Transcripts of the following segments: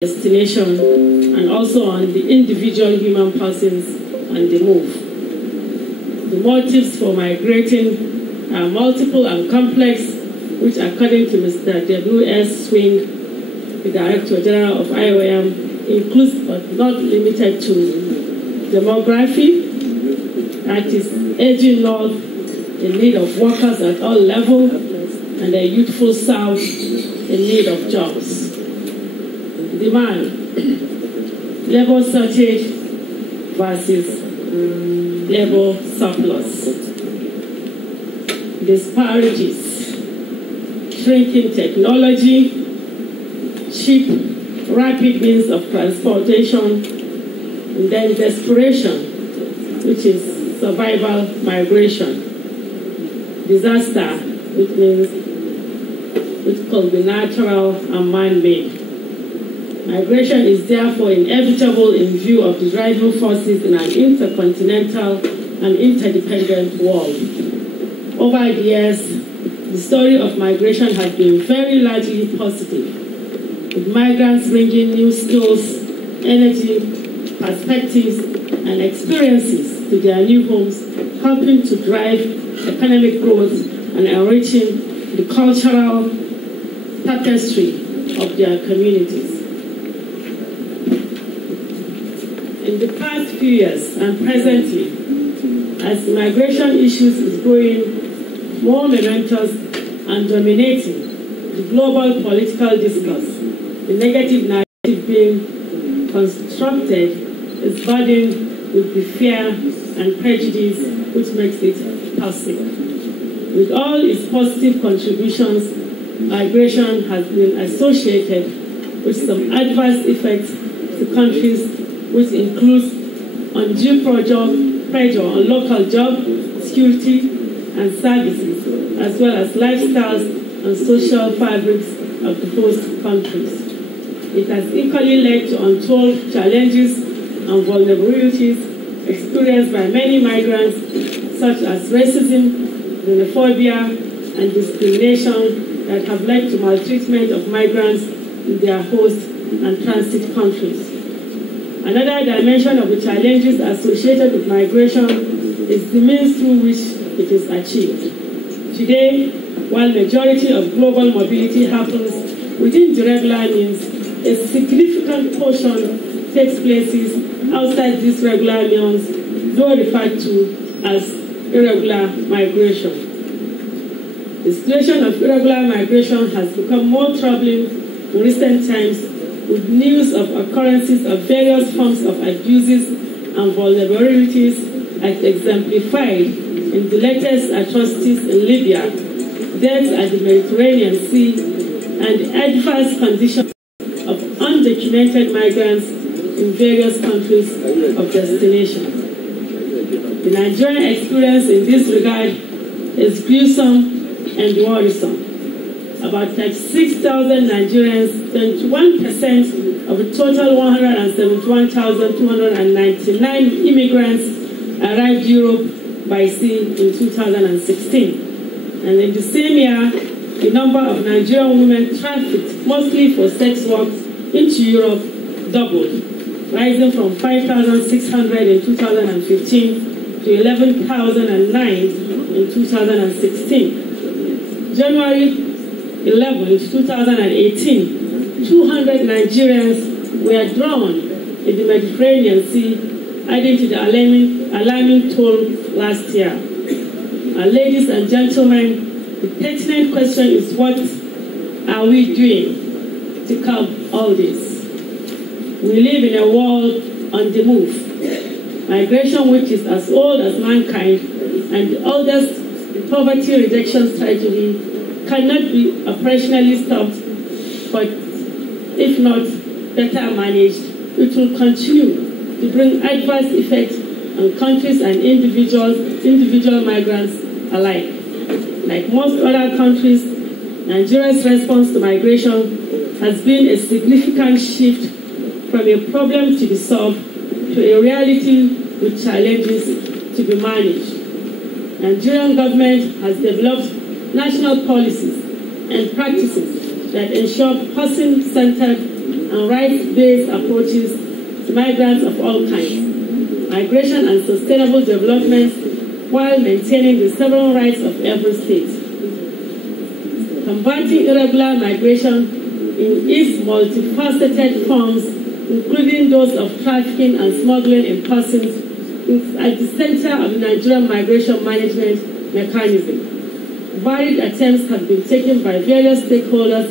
destination and also on the individual human persons on the move. The motives for migrating are multiple and complex, which according to Mr. W.S. Swing, the Director General of IOM, includes but not limited to demography, that is aging north in need of workers at all levels, and a youthful south in need of jobs. Demand, labor shortage versus labor surplus. Disparities, shrinking technology, cheap, rapid means of transportation, and then desperation, which is survival migration. Disaster, which could be natural and man-made. Migration is therefore inevitable in view of the driving forces in an intercontinental and interdependent world. Over the years, the story of migration has been very largely positive, with migrants bringing new skills, energy, perspectives, and experiences to their new homes, helping to drive economic growth and enriching the cultural tapestry of their communities. In the past few years and presently, as migration issues is growing more momentous and dominating the global political discourse, the negative narrative being constructed is burdened with the fear and prejudice which makes it toxic. With all its positive contributions, migration has been associated with some adverse effects to countries, which includes undue pressure on local job, security, and services, as well as lifestyles and social fabrics of the host countries. It has equally led to untold challenges and vulnerabilities experienced by many migrants, such as racism, xenophobia, and discrimination that have led to maltreatment of migrants in their host and transit countries. Another dimension of the challenges associated with migration is the means through which it is achieved. Today, while majority of global mobility happens within the regular means, a significant portion takes place outside these regular means, though referred to as irregular migration. The situation of irregular migration has become more troubling in recent times, with news of occurrences of various forms of abuses and vulnerabilities as exemplified in the latest atrocities in Libya, deaths at the Mediterranean Sea, and the adverse conditions of undocumented migrants in various countries of destination. The Nigerian experience in this regard is gruesome and worrisome. About 36,000 Nigerians, 21% of the total 171,299 immigrants arrived Europe by sea in 2016. And in the same year, the number of Nigerian women trafficked, mostly for sex work, into Europe doubled, rising from 5,600 in 2015 to 11,009 in 2016. January 11, 2018, 200 Nigerians were drowned in the Mediterranean Sea, adding to the alarming toll last year. Ladies and gentlemen, the pertinent question is, what are we doing to curb all this? We live in a world on the move. Migration, which is as old as mankind, and the oldest poverty reduction strategy, cannot be operationally stopped, but if not better managed, it will continue to bring adverse effects on countries and individual migrants alike. Like most other countries, Nigeria's response to migration has been a significant shift from a problem to be solved to a reality with challenges to be managed. Nigerian government has developed national policies and practices that ensure person-centered and rights-based approaches to migrants of all kinds, migration and sustainable development, while maintaining the sovereign rights of every state. Combating irregular migration in its multifaceted forms, including those of trafficking and smuggling in persons, is at the center of the Nigerian migration management mechanism. Varied attempts have been taken by various stakeholders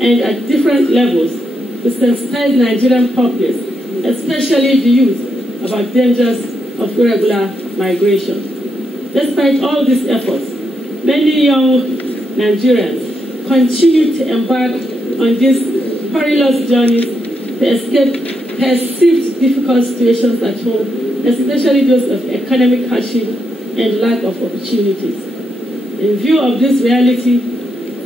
and at different levels to sensitize Nigerian populace, especially the youth, about dangers of irregular migration. Despite all these efforts, many young Nigerians continue to embark on these perilous journeys to escape perceived difficult situations at home, especially those of economic hardship and lack of opportunities. In view of this reality,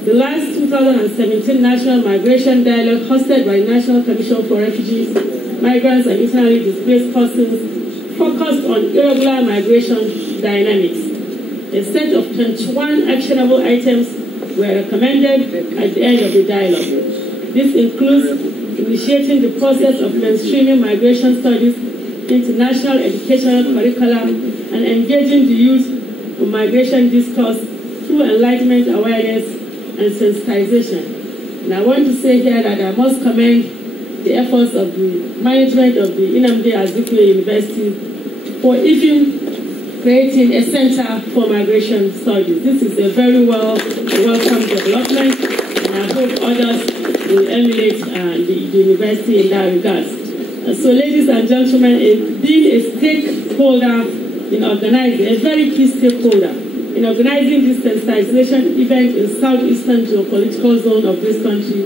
the last 2017 National Migration Dialogue hosted by the National Commission for Refugees, Migrants and Internally Displaced Persons focused on irregular migration dynamics. A set of 21 actionable items were recommended at the end of the dialogue. This includes initiating the process of mainstreaming migration studies into national educational curricula and engaging the youth in migration discourse through enlightenment, awareness, and sensitization. And I want to say here that I must commend the efforts of the management of the Nnamdi Azikiwe University for even creating a center for migration studies. This is a very welcome development, and I hope others will emulate the university in that regard. So ladies and gentlemen, being a stakeholder in organizing, a very key stakeholder in organizing this sensitization event in southeastern geopolitical zone of this country,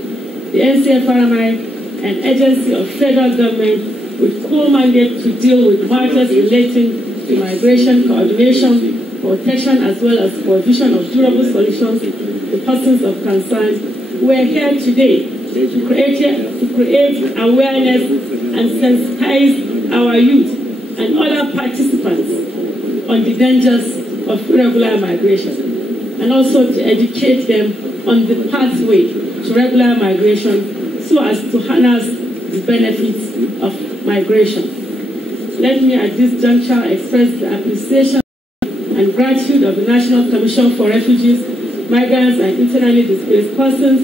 the NCFRMI, an agency of federal government with core mandate to deal with matters relating to migration, coordination, protection, as well as provision of durable solutions to persons of concern. We're here today to create awareness and sensitize our youth and other participants on the dangers of irregular migration, and also to educate them on the pathway to regular migration so as to harness the benefits of migration. Let me at this juncture express the appreciation and gratitude of the National Commission for Refugees, Migrants and Internally Displaced Persons,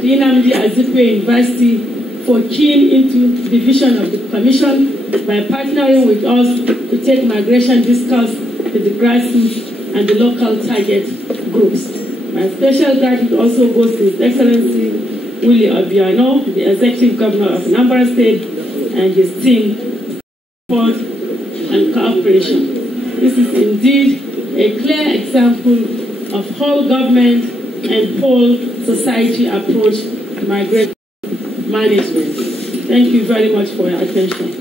the Nnamdi Azikiwe University, for keying into the vision of the Commission by partnering with us to take migration discourse to the grassroots and the local target groups. My special gratitude also goes to His Excellency Willie Obiano, the Executive Governor of Anambra State, and his team for support and cooperation. This is indeed a clear example of whole government and whole society approach to migration management. Thank you very much for your attention.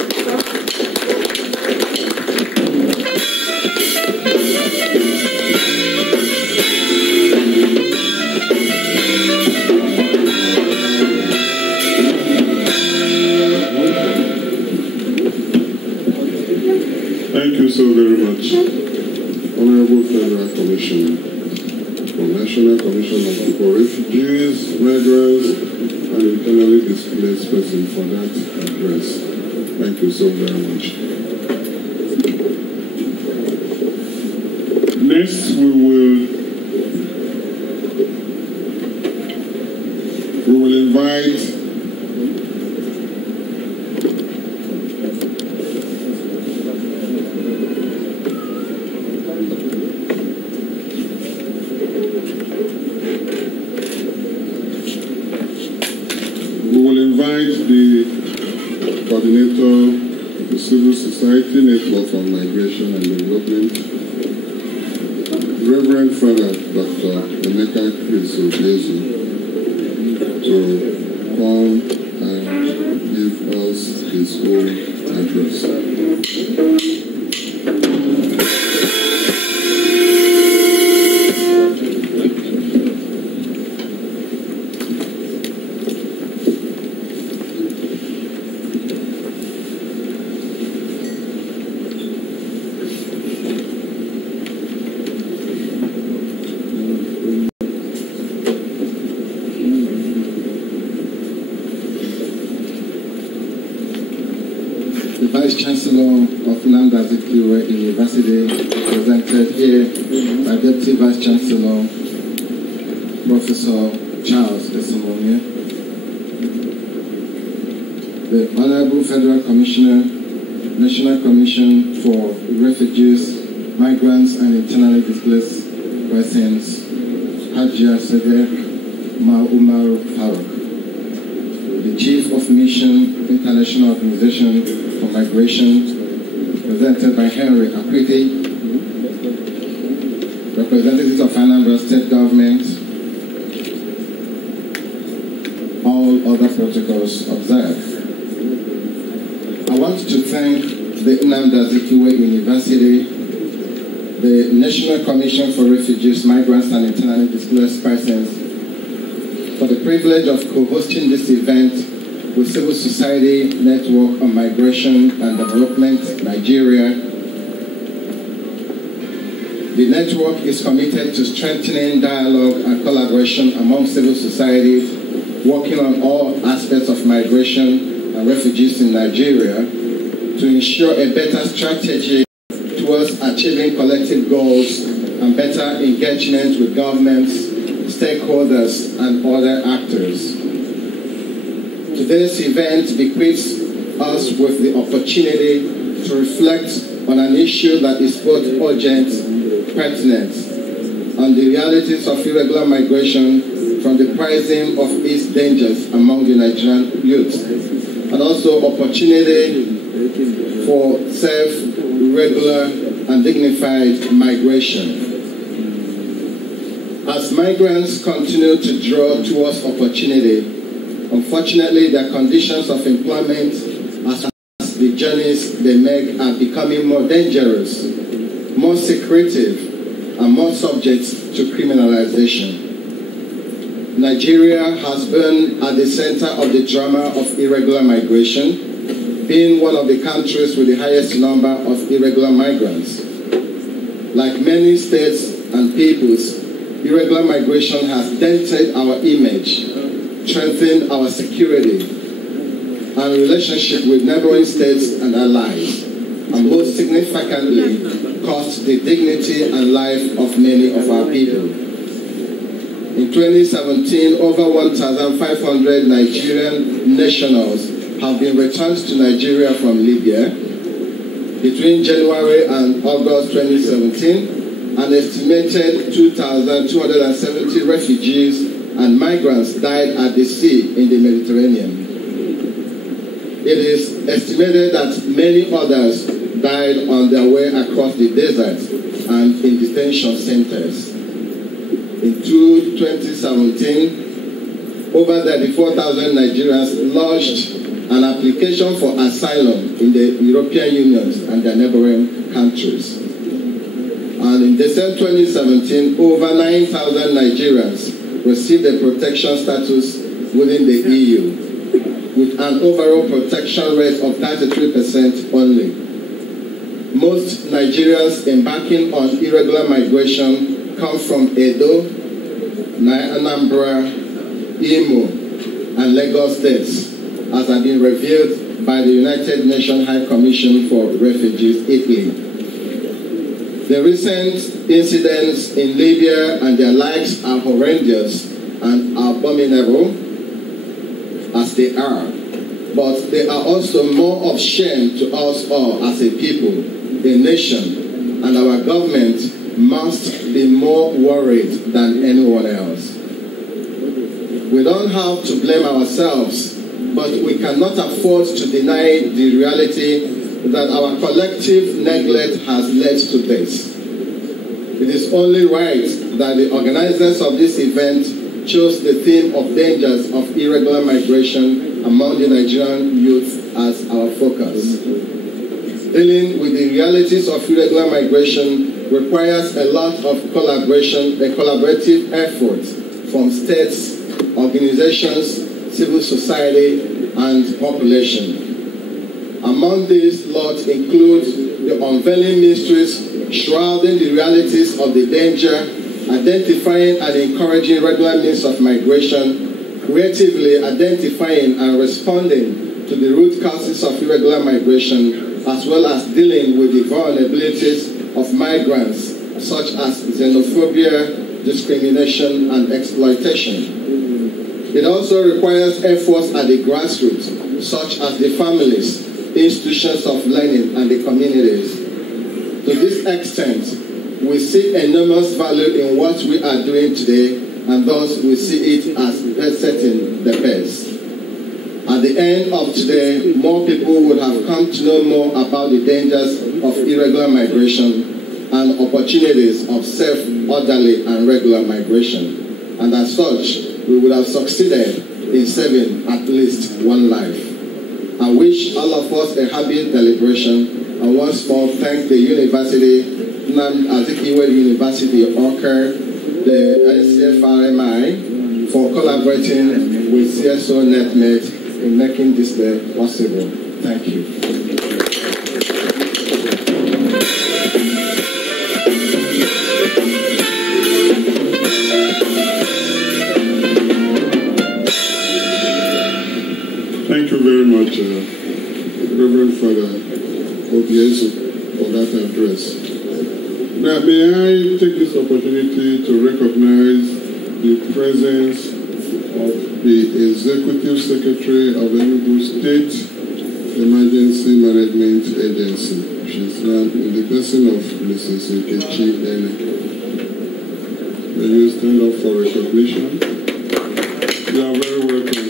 Thank you so very much, Honorable Federal Commissioner for National Commission for Refugees, Migrants, and Internally Displaced Persons for that address. Thank you so very much. Next, we will invite the coordinator of the Civil Society Network on Migration and Development, Reverend Father Dr. Emeka Chris-Ojezu, to come and give us his own address. the Vice Chancellor of Nnamdi Azikiwe University, presented here by Deputy Vice Chancellor, Professor Charles Esomonia, the Honorable Federal Commissioner, National Commission for Refugees, Migrants and Internally Displaced Persons, Hajia Sedek Umar Farooq, the Chief of Mission, International Organization for Migration, presented by Henry Akwiti, representatives of Anambra State Government, all other protocols observed. I want to thank the Nnamdi Azikiwe University, the National Commission for Refugees, Migrants and Internally Displaced Persons for the privilege of co-hosting this event with Civil Society Network on Migration and Development, Nigeria. The network is committed to strengthening dialogue and collaboration among civil societies, working on all aspects of migration and refugees in Nigeria to ensure a better strategy towards achieving collective goals and better engagement with governments, stakeholders, and other actors. Today's event bequeaths us with the opportunity to reflect on an issue that is both urgent, pertinent, on the realities of irregular migration from the prising of its dangers among the Nigerian youth, and also opportunity for safe, regular, and dignified migration. As migrants continue to draw towards opportunity, unfortunately, their conditions of employment as the journeys they make are becoming more dangerous, more secretive, and more subject to criminalization. Nigeria has been at the center of the drama of irregular migration, being one of the countries with the highest number of irregular migrants. Like many states and peoples, irregular migration has dented our image, strengthened our security, and relationship with neighboring states and allies, and most significantly, cost the dignity and life of many of our people. In 2017, over 1,500 Nigerian nationals have been returned to Nigeria from Libya. Between January and August 2017, an estimated 2,270 refugees and migrants died at the sea in the Mediterranean. It is estimated that many others died on their way across the desert and in detention centers. In 2017, over 34,000 Nigerians lodged an application for asylum in the European Union and their neighboring countries. And in December 2017, over 9,000 Nigerians received a protection status within the EU, with an overall protection rate of 33% only. Most Nigerians embarking on irregular migration come from Edo, Anambra, Imo, and Lagos states, as have been revealed by the United Nations High Commission for Refugees, Italy. The recent incidents in Libya and their likes are horrendous and abominable, as they are, but they are also more of shame to us all as a people, a nation, and our government must be more worried than anyone else. We don't have to blame ourselves, but we cannot afford to deny the reality that our collective neglect has led to this. It is only right that the organizers of this event chose the theme of dangers of irregular migration among the Nigerian youth as our focus. Dealing with the realities of irregular migration requires a lot of collaboration, a collaborative effort from states, organizations, civil society, and population. Among these lots include the unveiling mysteries shrouding the realities of the danger, identifying and encouraging regular means of migration, creatively identifying and responding to the root causes of irregular migration, as well as dealing with the vulnerabilities of migrants, such as xenophobia, discrimination, and exploitation. It also requires efforts at the grassroots, such as the families, institutions of learning, and the communities. To this extent, we see enormous value in what we are doing today, and thus we see it as setting the pace. At the end of today, more people would have come to know more about the dangers of irregular migration and opportunities of safe, orderly, and regular migration. And as such, we would have succeeded in saving at least one life. I wish all of us a happy celebration, and once more thank the university, Nnamdi Azikiwe University Oker, the NCFRMI, for collaborating with CSO NetMate in making this day possible. Thank you. Thank you very much, Reverend Father Obiezu, for that address. Now, may I take this opportunity to recognize the presence of the Executive Secretary of the Enugu State Emergency Management Agency. She's in the person of Mrs. Nkechi Ene. May you stand up for recognition? You are very welcome.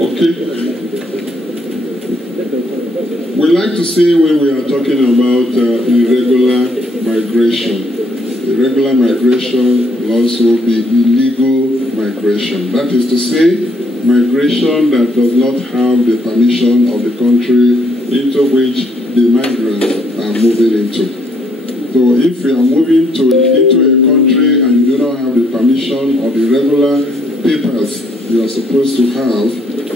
Okay. We like to say when we are talking about irregular migration. Irregular migration will also be illegal migration. That is to say, migration that does not have the permission of the country into which the migrants are moving into. So if you are moving into a country and you do not have the permission or the regular papers you are supposed to have,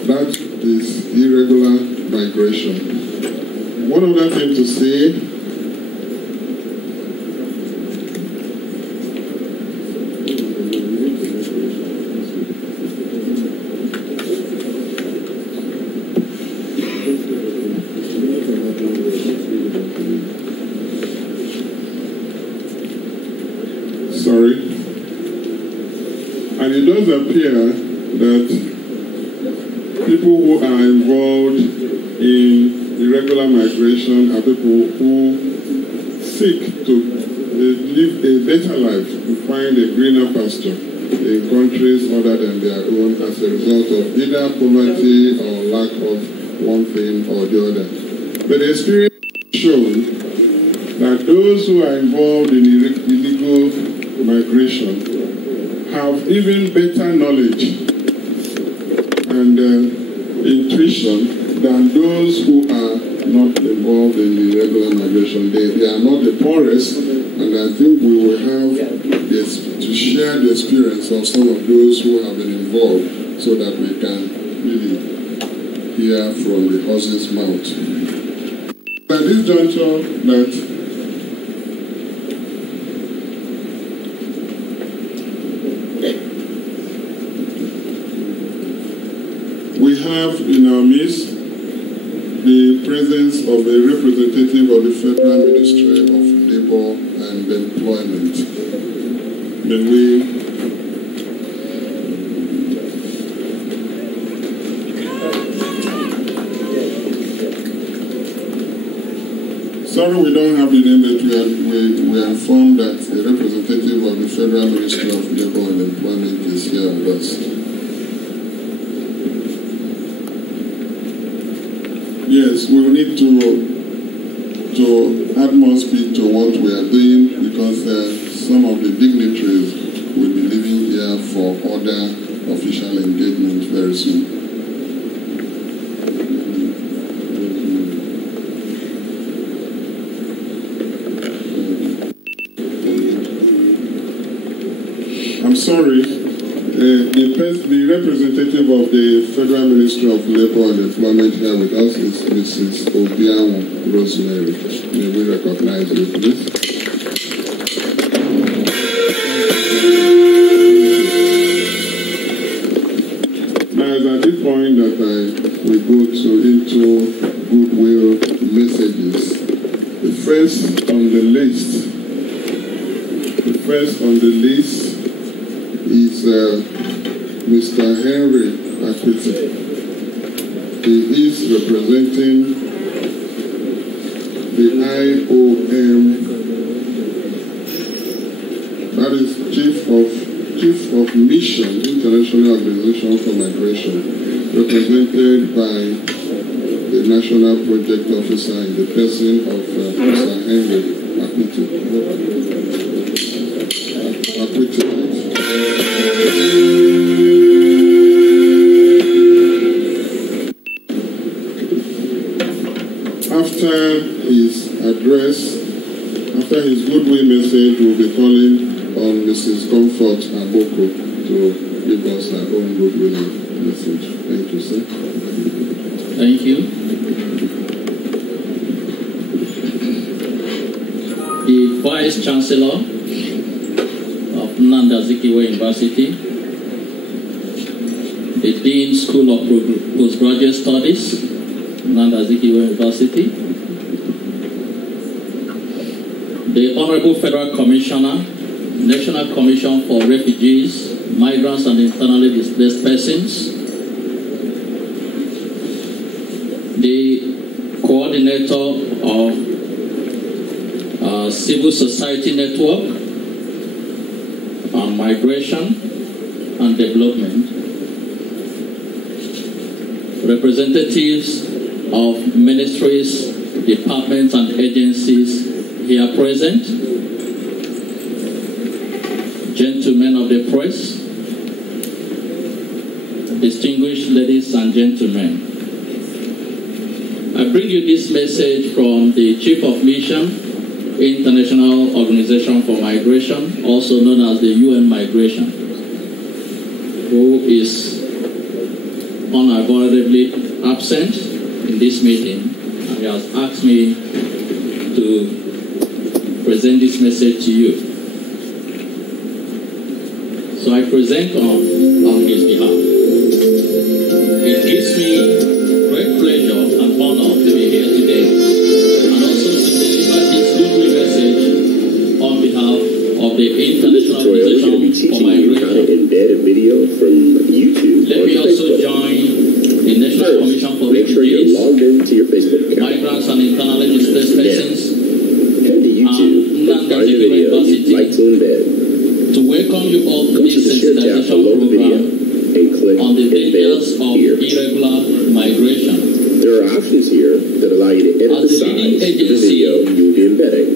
that is irregular migration. One other thing to say, and it does appear that people who are involved in irregular migration are people who seek to live a better life, to find a greener pasture in countries other than their own as a result of either poverty or lack of one thing or the other. But the experience has shown that those who are involved in illegal migration have even better knowledge and intuition than those who are not involved in irregular migration. They are not the poorest, and I think we will have to share the experience of some of those who have been involved so that we can really hear from the horse's mouth. At this juncture, that we have in our midst the presence of a representative of the Federal Ministry of Labor and Employment. May we sorry we don't have the name, but we are informed that a representative of the Federal Ministry of Labor and Employment is here with us. Yes, we will need to add more speed to what we are doing because some of the dignitaries will be leaving here for other official engagement very soon. I'm sorry. The representative of the Federal Ministry of Labor and Employment here with us is Mrs. Obiawo Rosemary. May we recognize you, please? point that we go into goodwill messages. The first on the list is Mr. Henry Akwiti. He is representing the IOM, that is Chief of Mission, International Organization for Migration, represented by the National Project Officer in the person of Mr. Henry Akwiti. After his address, after his goodwill message, we'll be calling on Mrs. Comfort Aboko to give us her own goodwill message. Thank you, sir. Thank you. The Vice Chancellor of Nnamdi Azikiwe University, the Dean School of Postgraduate Studies, Nnamdi Azikiwe University, the Honorable Federal Commissioner, National Commission for Refugees, Migrants and Internally Displaced Persons, the Coordinator of Civil Society Network on Migration and Development, representatives of ministries, departments and agencies here present, gentlemen of the press, distinguished ladies and gentlemen. I bring you this message from the Chief of Mission, International Organization for Migration, also known as the UN Migration, who is unavoidably absent in this meeting, and he has asked me to present this message to you. So I present on his behalf. It gives me great pleasure and honor to be here today, and also to deliver this goodwill message on behalf of the International Organization for Migration. Embed a video from YouTube. Let me also join the National Commission for Make sure you're Refugees, logged into your Facebook account. Migrants and Internally Displaced Persons, Head to YouTube and Nnamdi find the Azikiwe video you'd like to embed. to welcome you all to Go to this the share tab sensitization below the video program and click on the dangers Embed of here. irregular migration. There are options here that allow you to edit As the the leading size of the agency video you'll be embedding.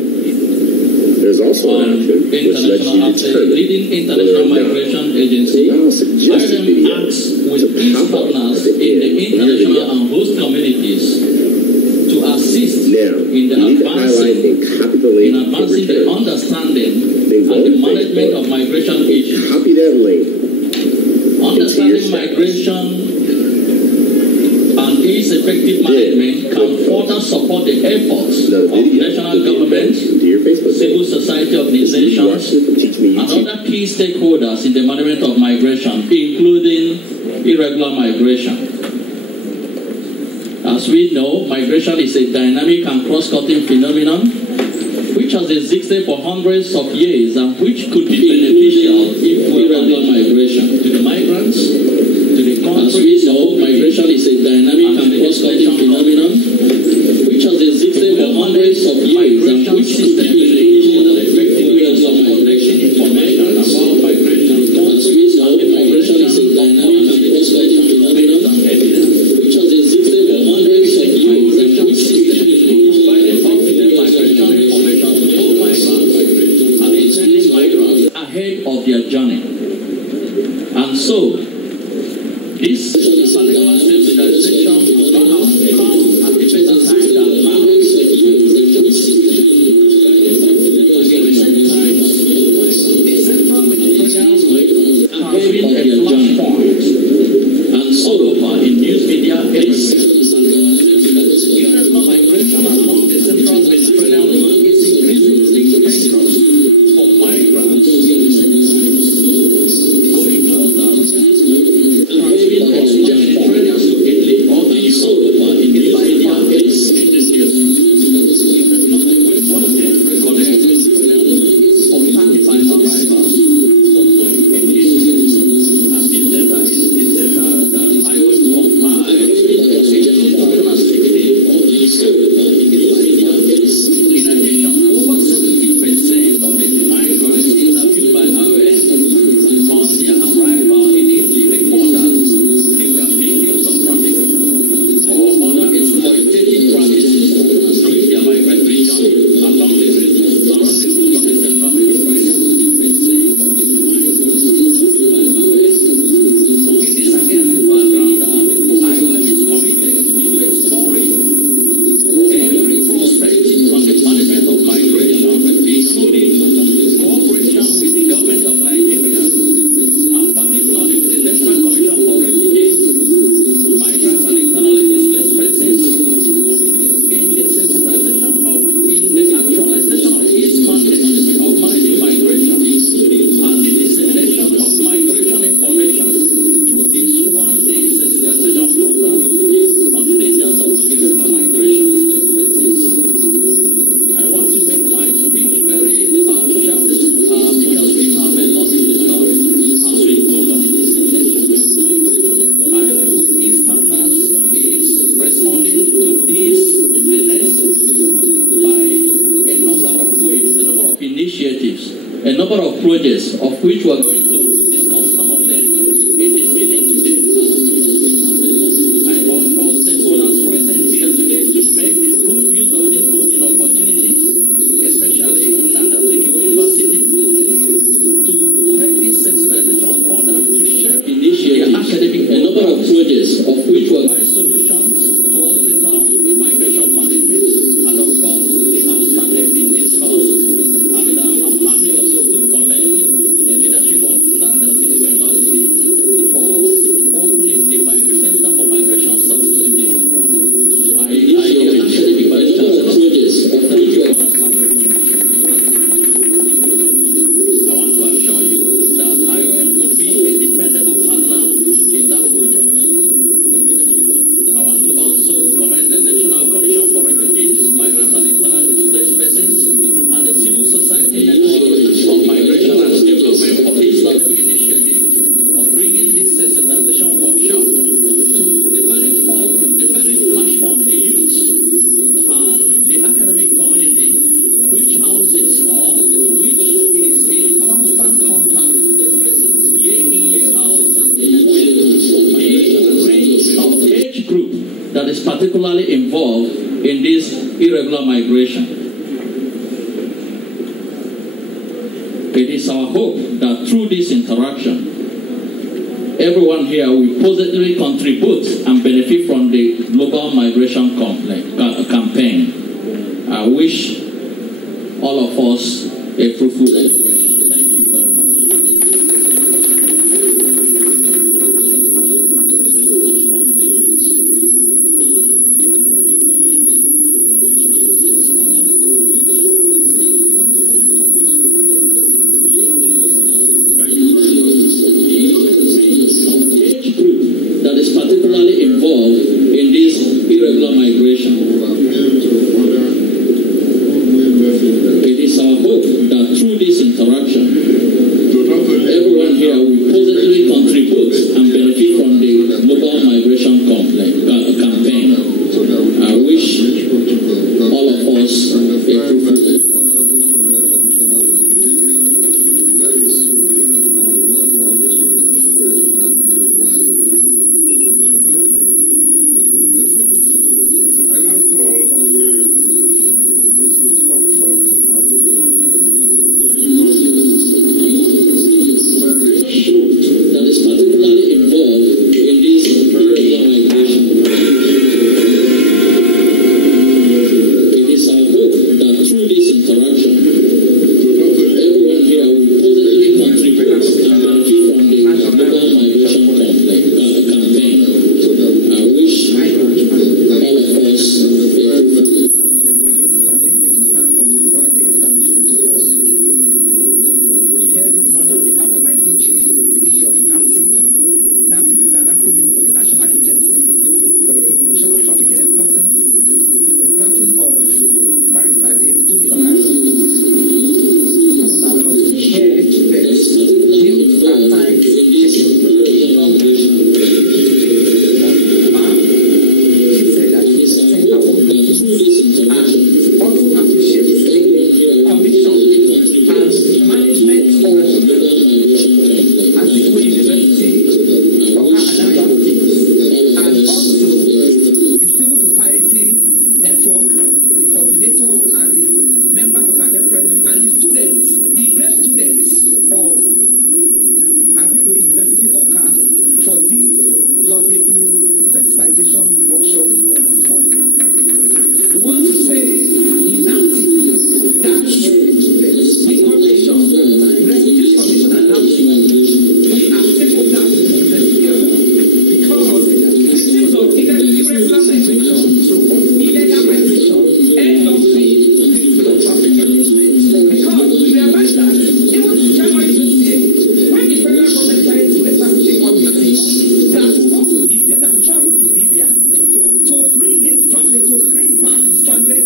There's also an option which lets you determine leading whether international or not migration to agency, allow suggested IRM videos acts to with its pop up partners at the in the end of your international video. and host communities to assist Now, in the you need to highlight and copy the link in in advancing the return. understanding Then go and to the management Facebook, of migration issues. copy that link, Understanding status. migration and its effective management can further support the efforts the of video national will be governments, embedded into your Facebook civil page. society Watch organizations, it from Teach Me and YouTube. other key stakeholders in the management of migration, including irregular migration. As we know, migration is a dynamic and cross-cutting phenomenon which has existed for hundreds of years and which could be beneficial if irregular migration to the migrants, to the countries. As we know, migration is a dynamic and cross-cutting phenomenon which has existed for hundreds of years and which could be beneficial and effective ways of collecting information about migration. As we know, migration is a dynamic and cross-cutting phenomenon which has existed for hundreds of years and which is providing up-to-date migration information to all migrants and intending migrants ahead of their journey. And so, this particular sensitization does not have to come at a better time than now. In recent times, the Central Mediterranean has been a flashpoint, and so far in news media everywhere. Irregular migration along the Central Mediterranean route is increasingly dangerous for migrants going towards the Mediterranean number of projects, of which we are going to discuss some of them in this meeting today. I urge all stakeholders present here today to make good use of these golden opportunities, especially Nnamdi Azikiwe University, to take this sensitization further to share initiate academic a number of projects, of which we are going solutions towards better migration management. And of course, they have started in this course. And I'm happy also to commend the leadership of Nnamdi Azikiwe University for opening the Center for Migration Studies today. I actually vice chancellor of the I want to assure you that IOM will be a dependable partner in that project. I want to also commend the National Commission for Refugees, Migrants and Internally Displaced Persons, and the Civil Society Network of Migration and Development for this laudable initiative of bringing this sensitization workshop to the very fulcrum, the very flashpoint, the youth and the academic community, which houses or which is in constant contact year in, year out with the range of age group that is particularly involved in this irregular migration. It is our hope that through this interaction, everyone here will positively contribute and benefit from the global migration campaign. I wish all of us a fruitful celebration. Thank you very much. That is particularly involved in this irregular migration. It is our hope that through this interaction, everyone here will positively contribute and benefit from the global migration campaign. I wish all of us a fruitful day. That is particularly involved in this irregular migration. It is our hope that through this interaction, everyone here will positively contribute and benefit from the global migration campaign. I wish all of us a fruitful day. NAPTIP is an acronym for the National Agency for the Prohibition of Trafficking in Persons, the person of Barrister Nnamdi Azikiwe, who now wants to share the youth at times she said that she sent her own greetings and also appreciates the commission and the management of Azikiwe University and also the civil society network, the coordinator and his members that are here present, and the students, the great students of Azikiwe University Oka for this laudable sensitization workshop this morning. We want to say in NAPTIP that the commission, the Refugees Commission and NAPTIP, we are stakeholders in this together. Because victims of irregular migration, so illegal migration, end up being victims of trafficking. Because we realize that even in January this year, when the federal government tried to establish a committee that will go to Libya, that will travel to Libya, to bring back the stranded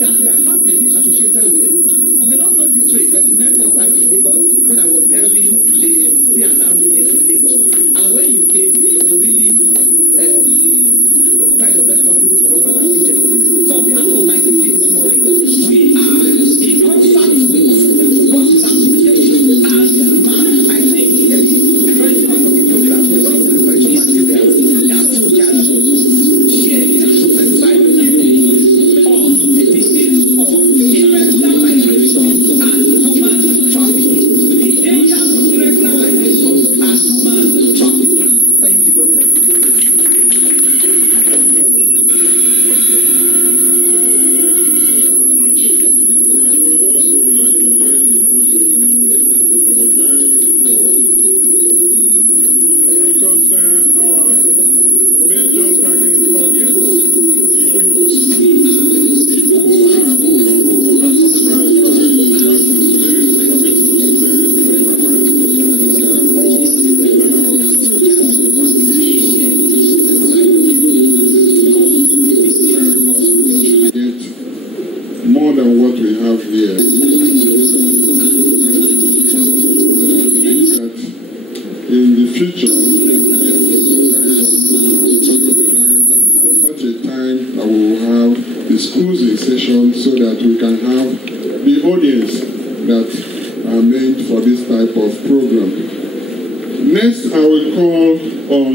that we are happy associated with. We may not know this race, but remember what I in Lagos when I was helping the Nnamdi race in Lagos. And when you came, you really tried the best possible for us as an agency. So on behalf of my DG this morning, we are in concert with what is happening today. And I think maybe during the course of the program, we brought the preparation materials that we can share to satisfy the people on the issues of irregular migration and human trafficking. The dangers of irregular migration and human trafficking. Thank you, God bless. More than what we have here. In the future, at such a time, I will have the schools in session so that we can have the audience that are meant for this type of program. Next, I will call on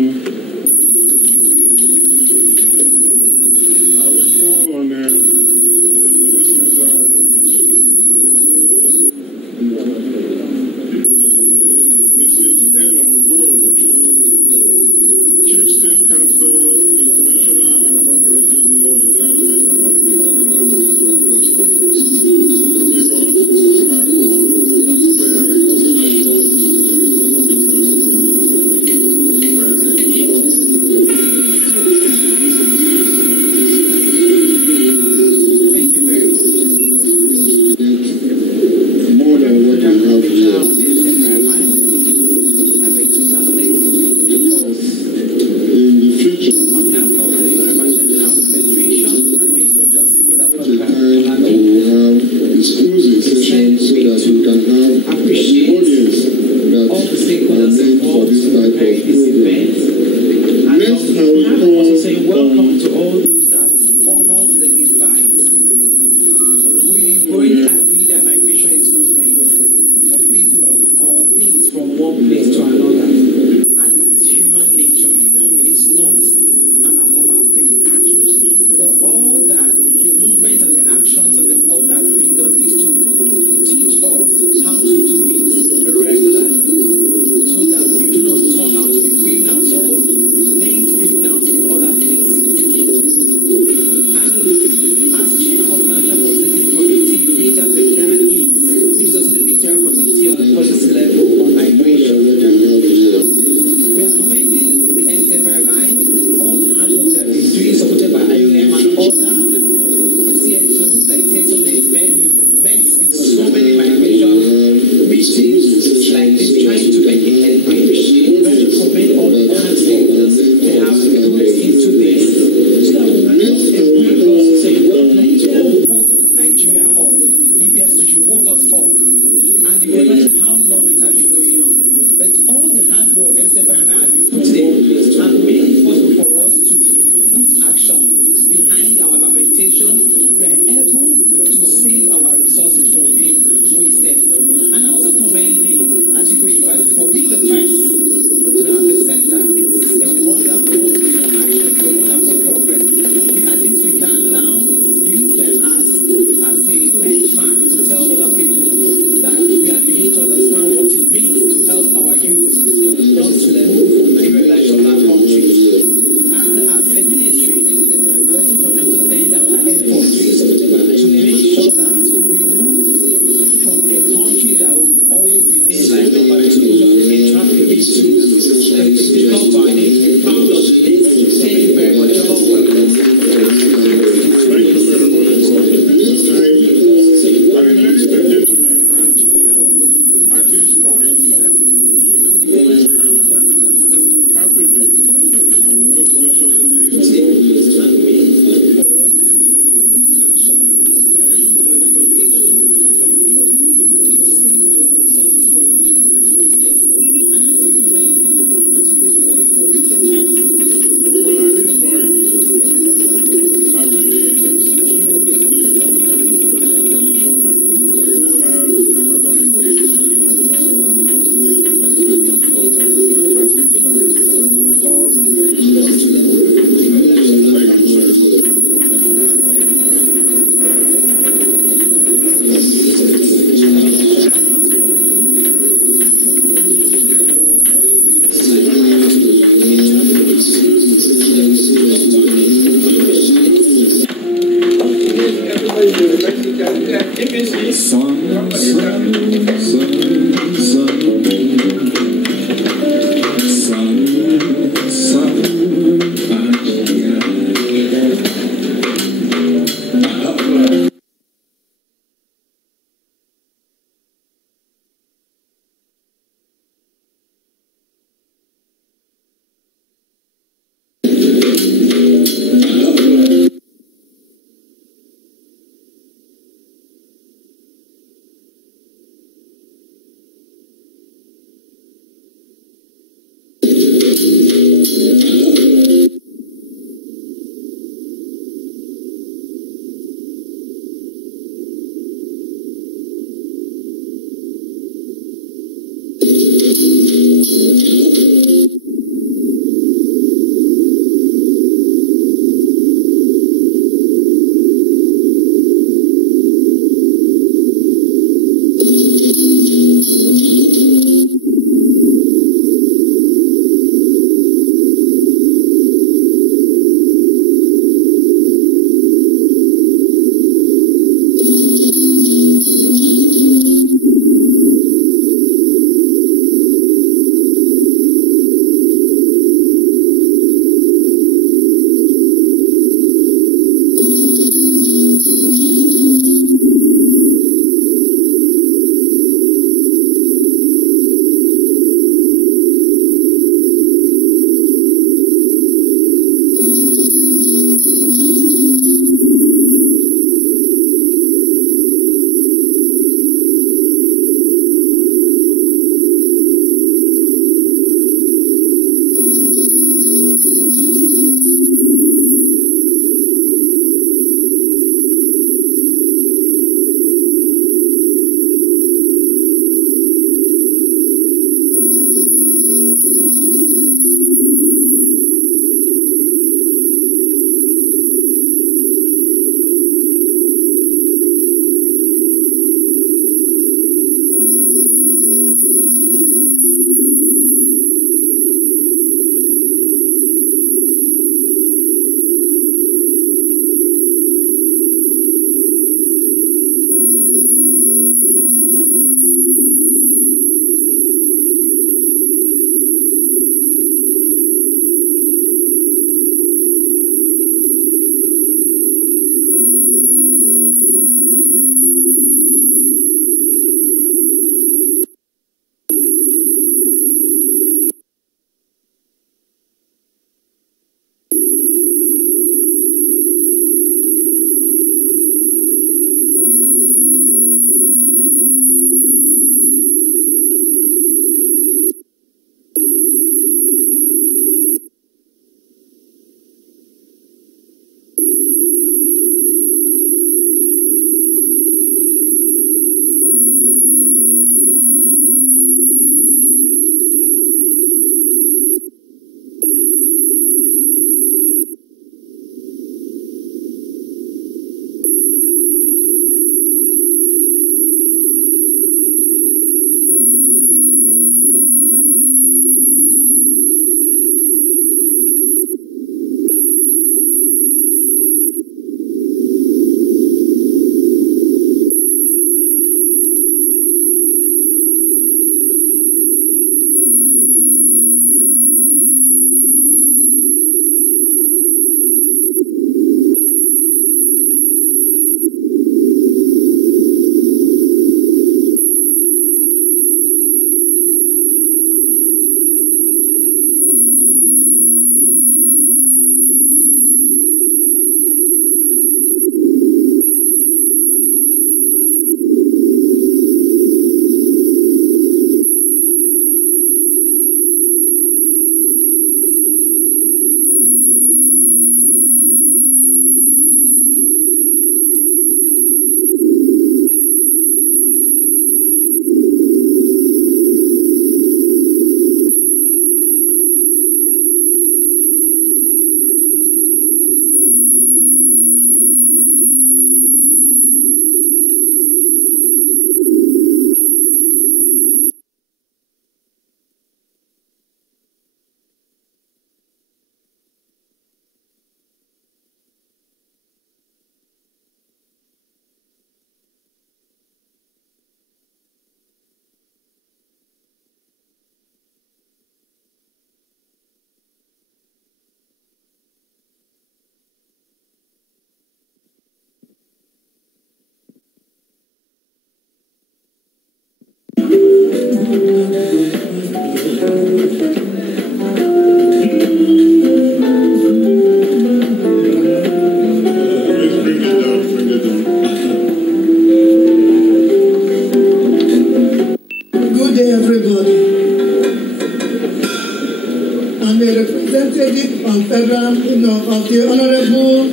of the Honorable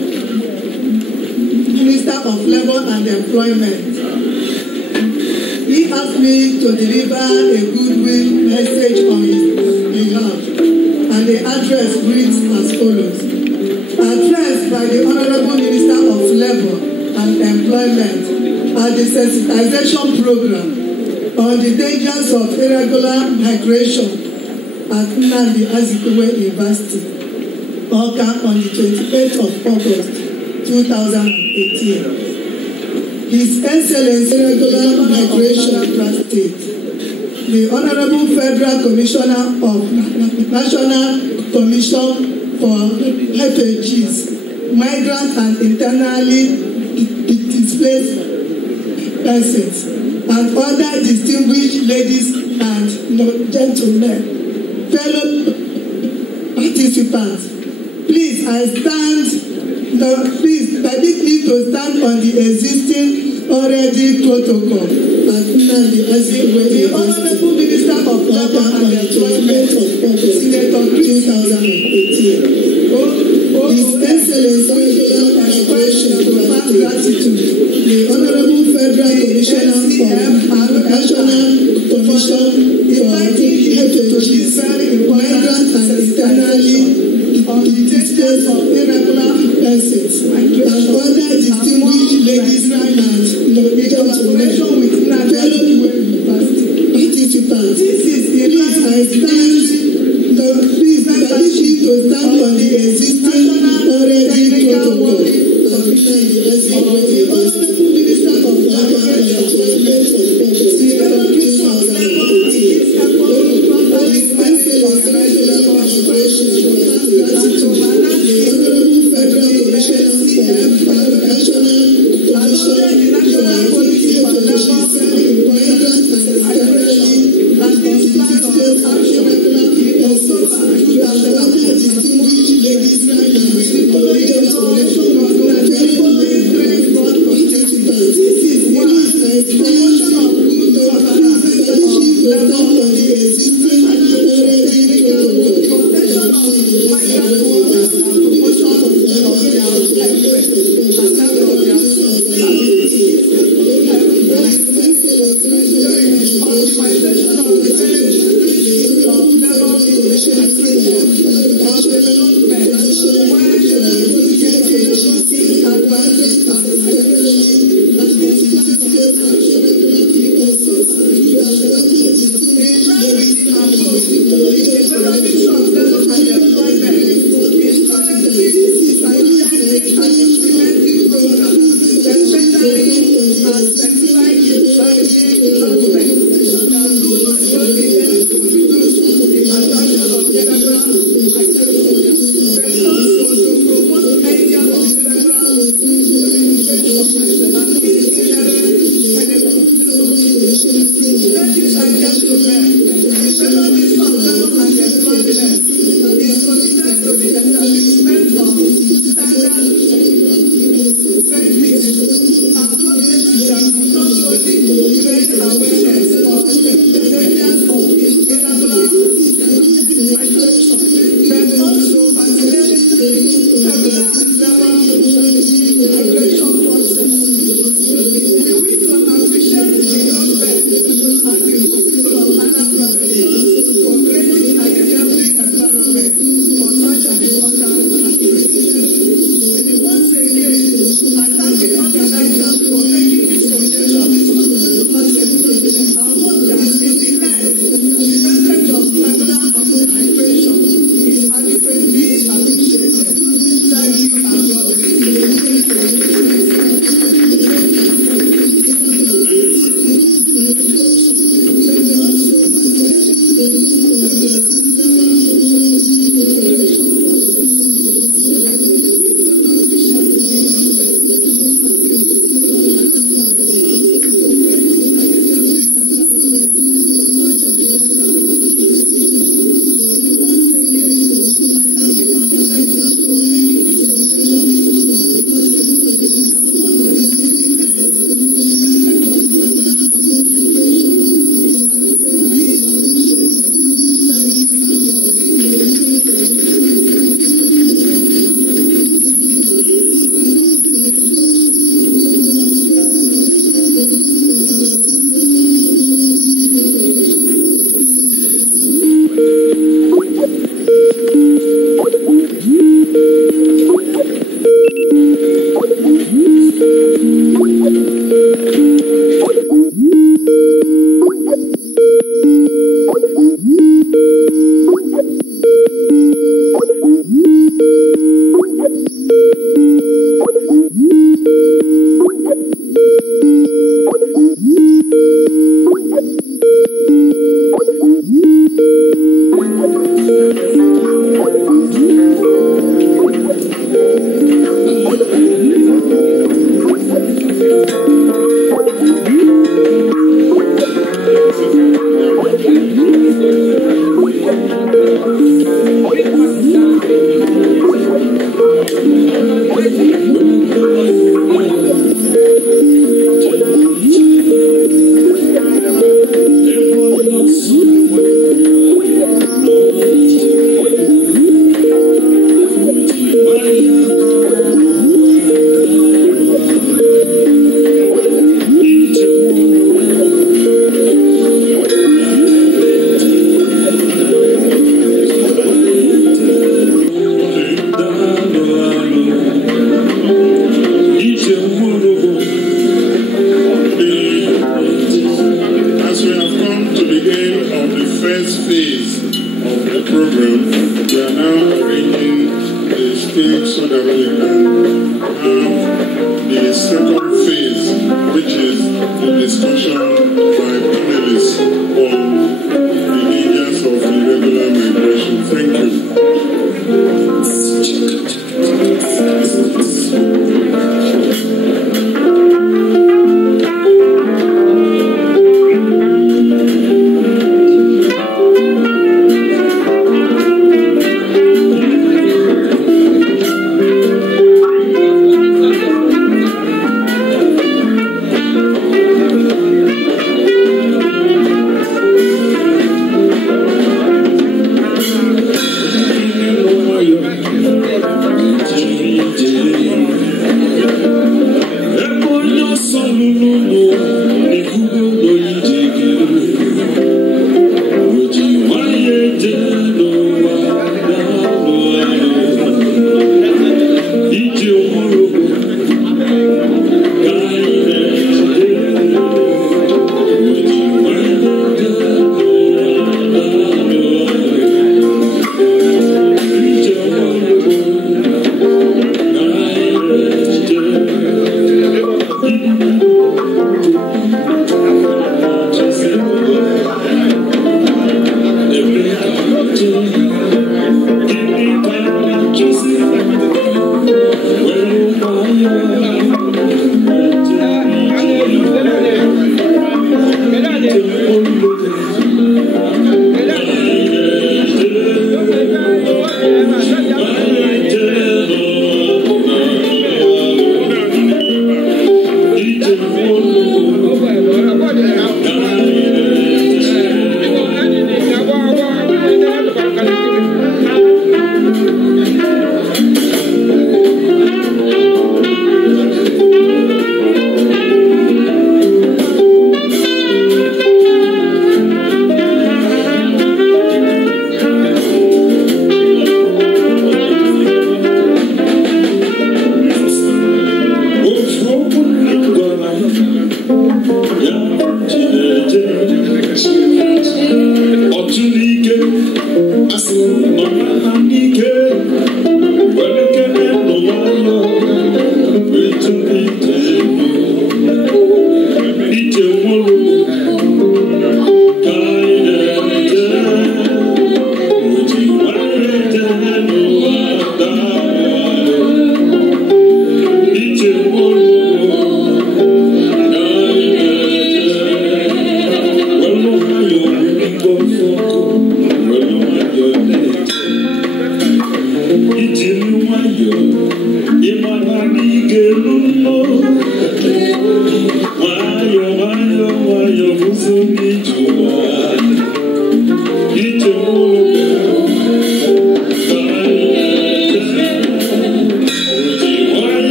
Minister of Labour and Employment. He asked me to deliver a goodwill message on his behalf, and the address reads as follows. Addressed by the Honorable Minister of Labour and Employment at the sensitization program on the dangers of irregular migration at Nnamdi Azikiwe University, Awka, on the 28th of August 2018. His Excellency Irregular Migration State, the Honorable Federal Commissioner of National Commission for Refugees, Migrants and Internally Displaced Persons, and other distinguished ladies and gentlemen, fellow participants, please, permit me to stand on the existing already protocol at Nnamdi Azikiwe. The Honorable Minister of Labour and Employment of Senator 2018. His Excellency Expression of gratitude. The Honorable Federal Commissioner of National Commission for Refugees, Migrants and Internally on the dangers of irregular persons and other distinguished ladies and collaboration with fellow participants. This is the please permit me to stand on the existing already protocol of the Honorable Minister of Labour and Employment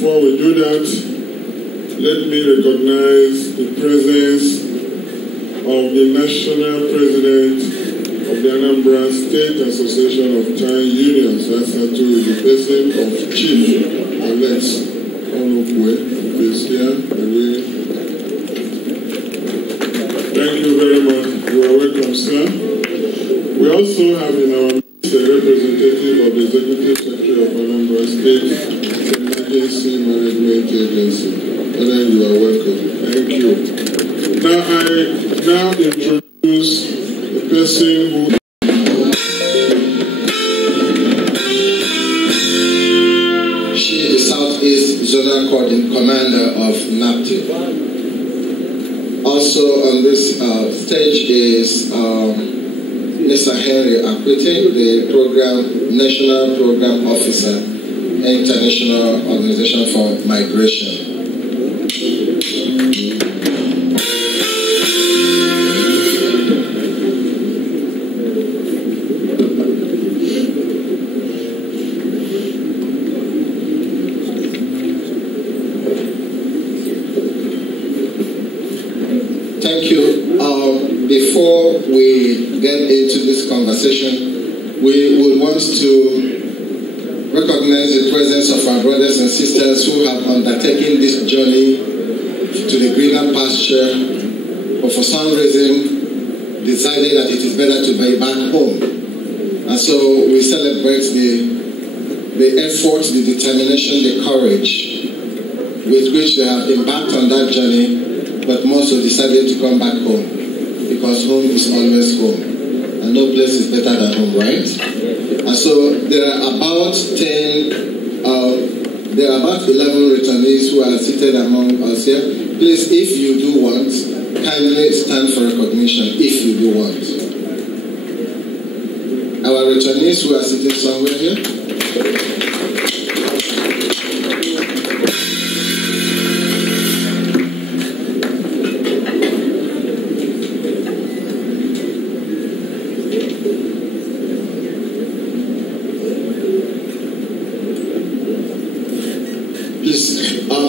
Before we do that, let me recognize the presence of the National President of the Anambra State Association of Town Unions, that's to the person of Chief Alex Onokwe, who is here. Thank you very much. You are welcome, sir. We also have in our midst a representative of the Executive Secretary of Anambra State, Agency Management Agency. Madam, you are welcome. Thank you. Now I introduce the person who she is the Southeast Zonal Commander of NAPTI. Also on this stage is Mr. Henry Akwete, the National Program Officer, International Organization for Migration. Thank you. Before we get into this conversation, we would want to recognize the presence of our brothers and sisters who have undertaken this journey to the greener pasture, but for some reason decided that it is better to be back home. And so we celebrate the effort, the determination, the courage with which they have embarked on that journey, but more so decided to come back home, because home is always home, and no place is better than home, right? And so there are about 11 returnees who are seated among us here. Please, if you do want, kindly stand for recognition if you do want. Our returnees who are sitting somewhere here.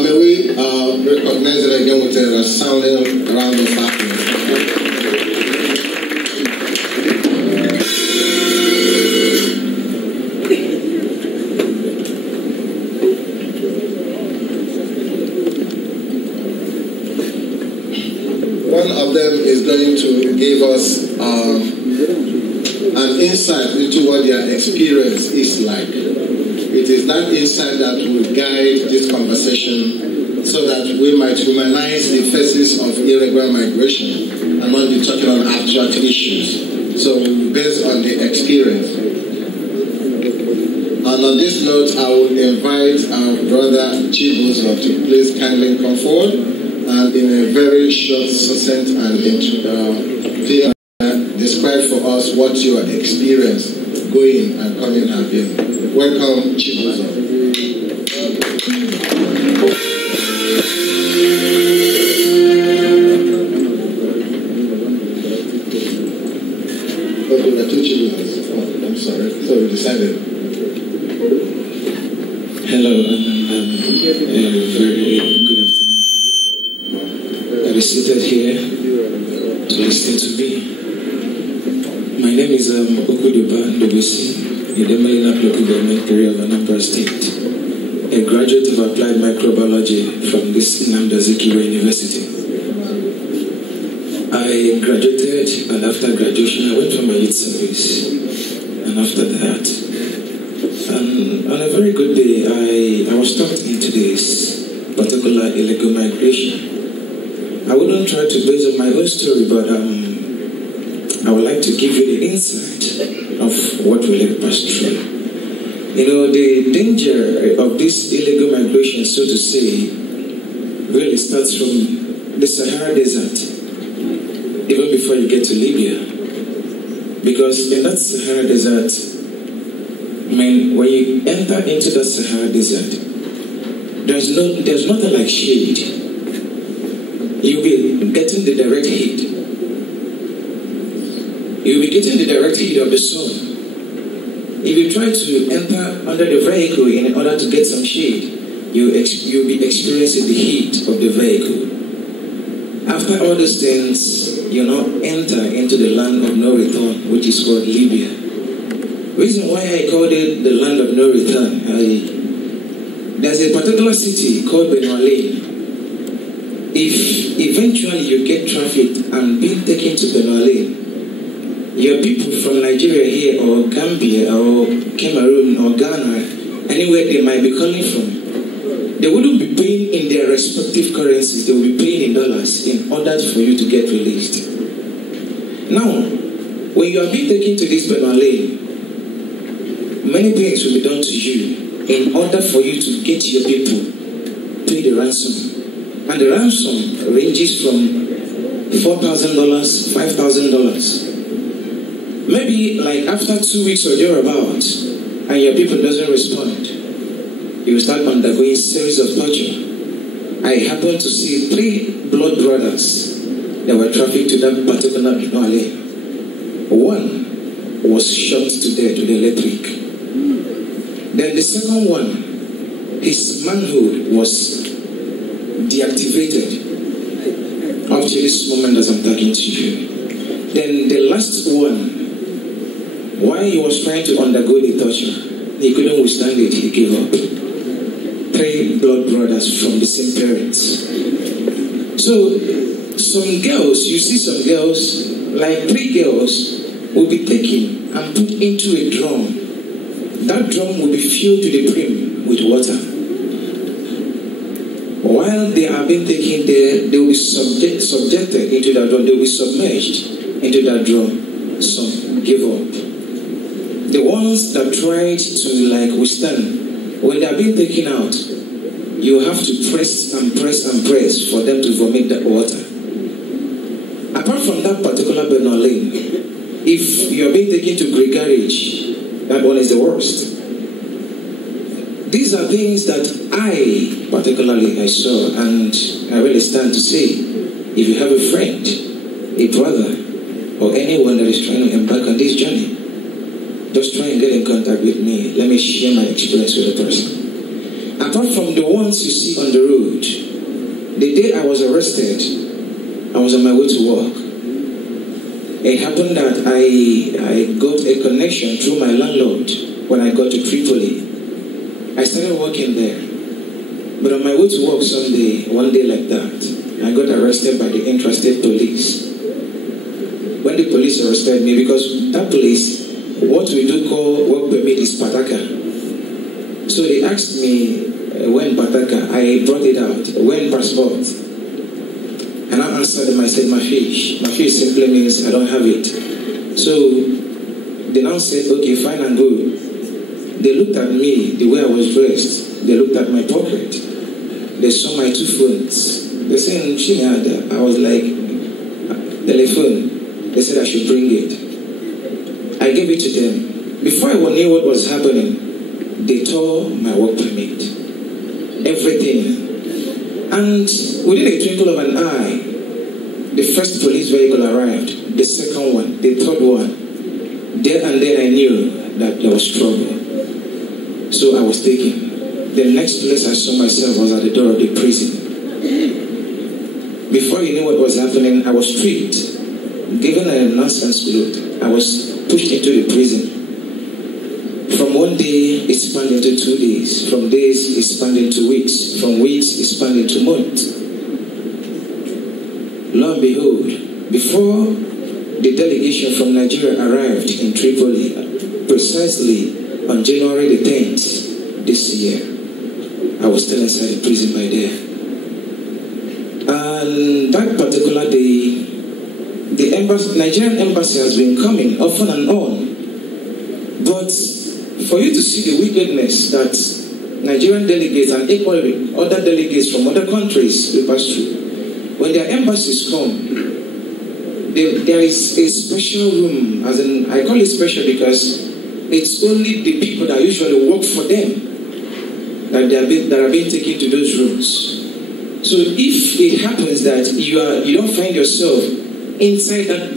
May we recognize it again with a sounding round of applause. One of them is going to give us an insight into what their experience is like. It is that insight that will guide this conversation so that we might humanize the faces of irregular migration and not be talking on abstract issues. So based on the experience. And on this note, I will invite our brother Chibuzo to please kindly come forward and in a very short, succinct and clear describe for us what your experience going and coming have been. Welcome, Chibuzo. Oh, there are two Chibuzos. Oh, I'm sorry. So we decided. Hello, and very good afternoon. I was seated here to listen to me. My name is Okuduba Ndobusi, in the Malinap local government area of Anambra State, a graduate of applied microbiology from this Nnamdi Azikiwe University. I graduated, and after graduation, I went for my youth service. And after that, on a very good day, I was taught into this particular illegal migration. I wouldn't try to base on my own story, but I would like to give you the insight of what we have passed through. You know, the danger of this illegal migration, so to say, really starts from the Sahara Desert, even before you get to Libya. Because in that Sahara Desert, when you enter into that Sahara Desert, there's nothing like shade. You'll be getting the direct heat. You'll be getting the direct heat of the sun. If you try to enter under the vehicle in order to get some shade, you'll be experiencing the heat of the vehicle. After all those things, you now enter into the land of no return, which is called Libya. Reason why I called it the land of no return, there's a particular city called Benualin. If eventually you get trafficked and being taken to Benualin, your people from Nigeria here, or Gambia, or Cameroon, or Ghana, anywhere they might be coming from, They wouldn't be paying in their respective currencies. They will be paying in dollars in order for you to get released. Now, when you are being taken to this Benue lane, many things will be done to you in order for you to get your people pay the ransom. And the ransom ranges from $4,000, $5,000. Maybe like after 2 weeks or thereabouts, and your people doesn't respond, you will start undergoing a series of torture. I happened to see 3 blood brothers that were trafficked to that particular Benue. One was shot to death with electric. Then the second one, his manhood was deactivated up to this moment as I'm talking to you. Then the last one, while he was trying to undergo the torture, he couldn't withstand it, he gave up. 3 blood brothers from the same parents. So some girls, you see some girls, like 3 girls, will be taken and put into a drum. That drum will be filled to the brim with water. While they are being taken there, they will be subjected into that drum. They will be submerged into that drum. Some give up. The ones that tried to withstand, when they are being taken out, you have to press and press and press for them to vomit that water. Apart from that particular Benue lane, if you are being taken to Gregarage, that one is the worst. These are things that I particularly saw, and I really stand to say, if you have a friend, a brother, or anyone that is trying to embark on this journey, just try and get in contact with me. Let me share my experience with the person. Apart from the ones you see on the road, the day I was arrested, I was on my way to work. It happened that I got a connection through my landlord when I got to Tripoli. I started working there. But on my way to work one day like that, I got arrested by the interstate police. When the police arrested me, because that police, what we do call work permit is pataka. So they asked me, when pataka? I brought it out. When passport? And I answered them, I said, my fish. My fish simply means I don't have it. So they now said, okay, fine and good. They looked at me, the way I was dressed. They looked at my pocket. They saw my 2 phones. They said, I was like, telephone. They said I should bring it. I gave it to them. Before I knew what was happening, they tore my work permit. Everything. And within a twinkle of an eye, the first police vehicle arrived, the second one, the third one. There and then I knew that there was trouble. So I was taken. The next place I saw myself was at the door of the prison. Before you knew what was happening, I was stripped, given a nonsense clothes. I was pushed into the prison. From one day, it spanned into 2 days. From days, it spanned into weeks. From weeks, it spanned into months. Lo and behold, before the delegation from Nigeria arrived in Tripoli, precisely on January the 10th this year, I was still inside the prison by there. And that particular day, the Nigerian embassy has been coming often and on. But for you to see the wickedness that Nigerian delegates and equally other delegates from other countries will pass through, when their embassies come, there is a special room, as in, I call it special because it's only the people that usually work for them that are being taken to those rooms. So if it happens that you don't find yourself inside that